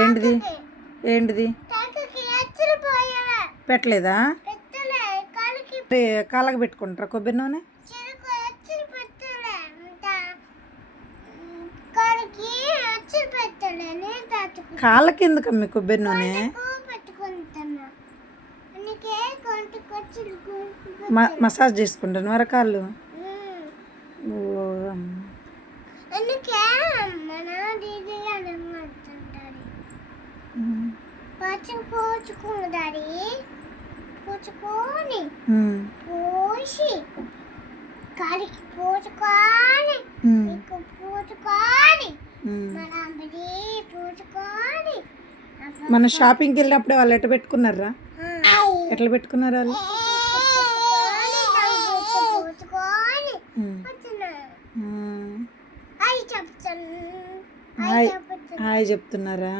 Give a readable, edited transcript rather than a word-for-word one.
ఏంటిది ఏంటిది పెట్టలేదా? కాళ్ళకి పెట్టుకుంటారా కొబ్బరి నూనె? కాళ్ళకి ఎందుకమ్మి కొబ్బరి నూనె? మసాజ్ చేసుకుంటాను వరకాళ్ళు. ఓ పోసి కాలికి పూచుకొని పూచుకొని పూచుకొని మన షాపింగ్కి వెళ్ళినప్పుడు వాళ్ళు ఎట్లా పెట్టుకున్నారా? ఎట్లా పెట్టుకున్నారు వాళ్ళు? హాయ్ చెప్తున్నారా?